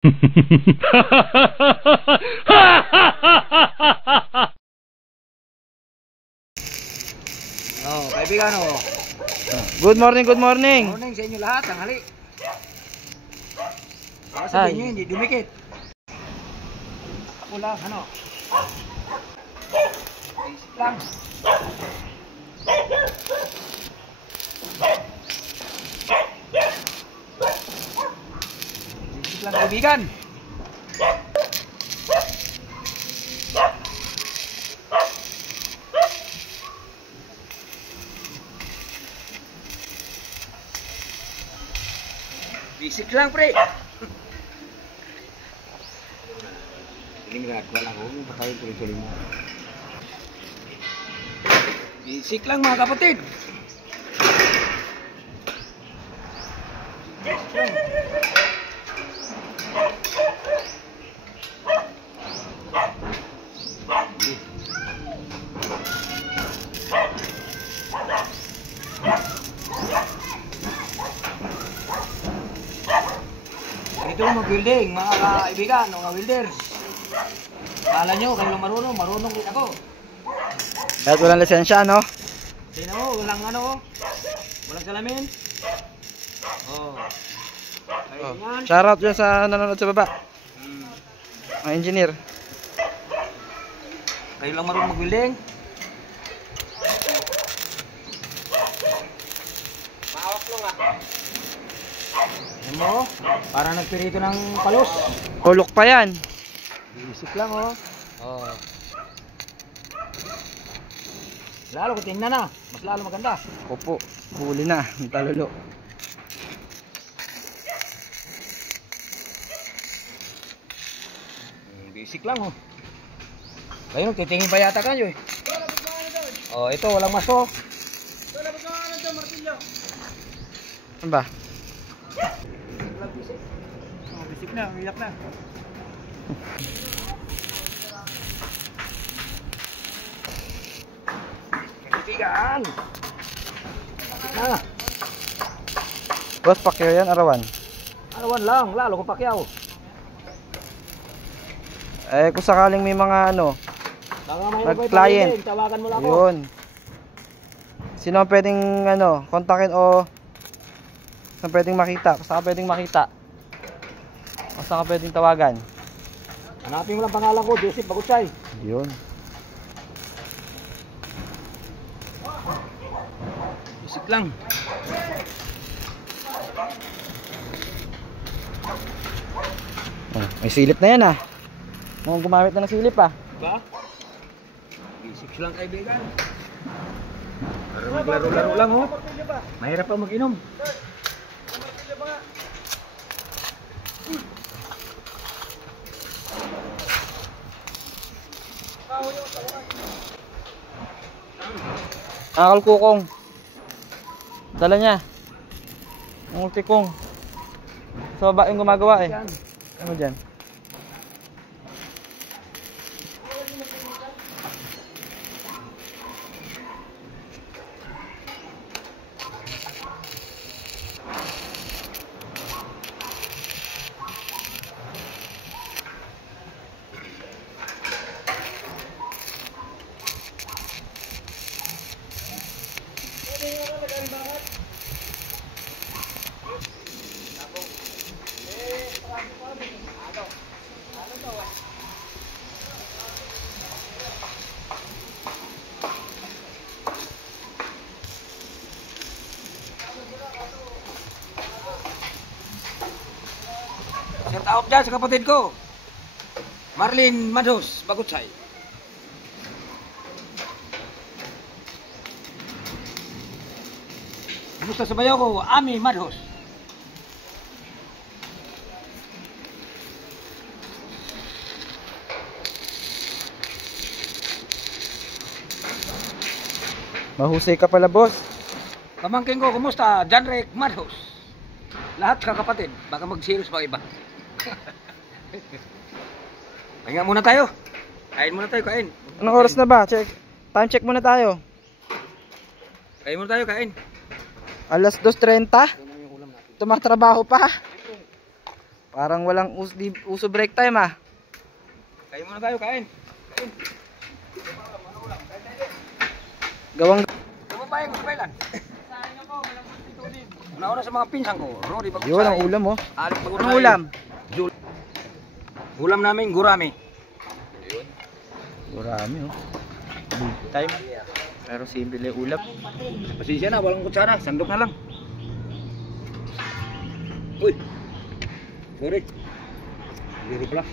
Oh, kaibigan oh. Good morning, good morning. Good morning sa inyo lahat, tanghali. Baka sabihin nyo, hindi dumikit. Ako lang, ano? Basic lang. Basic lang kaibigan. Basic lang pre. Ini ginagawa lang ako, patawin tuloy-tuloy mo. Basic lang mga kapatid. Ito mag-building mga kaibigan, mga builders. Kala nyo, kayo lang marunong din ako. Kahit walang lisensya, no? Sino mo, walang ano, walang salamin. Oh. Oh. Shoutout dyan sa nanonood sa baba. Mga engineer. Kayo lang marunong mag-building. Mahawak lang ah. Ayan mo, parang nagpirito ng palos. Ulok pa yan. Basic lang oh. Oh. Lalo kung tingnan na, mas lalo maganda. Opo, huli na, talulo. Basic lang oh. Ngayon, titingin pa yata kayo eh. Oh, ito, walang maso. Ano ba? Oh, basic na, umiyak na. Kaibigan. Na. Boss, pakyaw yan, arawan. Arawan lang, lalo kung pakyaw. Eh, kung sakaling may mga ano, nag-client, tawagan mo lang ako. yun. Sino ang pwedeng ano, kontakin o saan pwedeng makita? Kung saan ka pwedeng makita? O saan ka pwedeng tawagan? Hanapin mo lang pangalan ko, Joseph Bagutsay. Yun. Basic lang. Oh, may silip na yan ah. Mukhang gumamit na ng silip ah. Diba? Basic lang kaibigan. Para maglaro-laro lang oh. Mahirap pa mag-inom. Kalkukong. Dala niya. Ang ultikong. Sa baba yung gumagawa eh. Ano dyan? Shout out dyan sa kapatid ko, Marlene Madhos Bagutsay. Gusto sa bayaw ko, Ami Madhos. Mahusay ka pala boss. Pamangkin ko, kumusta? Janrek Madhos. Lahat kakapatid, baka mag-serious pa iba. Pahinga muna tayo. Kain muna tayo, kain. Anong oras na ba? Check. Time check muna tayo. Kain muna tayo, kain. Alas 2:30. Tumatrabaho pa. Parang walang uso break time ah. Kain muna tayo, kain. Kain. Gawang Kababayan ko sa Bailan. Una-una sa mga pinsan ko, Rodi Bagunsay. yun ang ulam oh. Alex Bagunsay. Anong ulam? Jul. Ulam namin, gurami. Gurami oh. Big time. Pero simple yung ulam. Pasensya na, walang kutsara, sandok na lang. Uy. Sorry. Liro pala.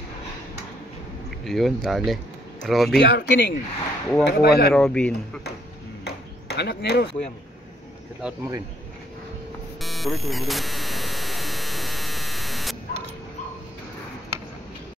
Yun, dali. Robin. PR Kining. Kuha ni Robin. Anak ni Ros. Kuya mo. Shout out mo rin. Tuloy mo rin.